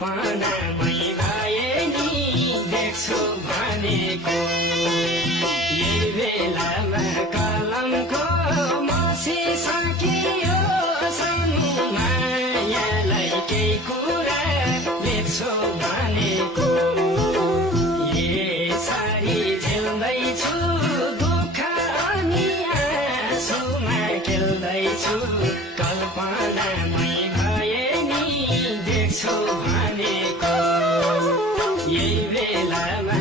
कल्पनामै भए नि देख्छु भनेको यही बेलामा कलमको मसिसकियो सानो मायालाई केही कुरा लेख्छु भनेको यसरी झेल्दैछु दुःख अनि आँसुमा खेल्दैछु कल्पनामै भए नि देख्छु भनेको यही बेलामा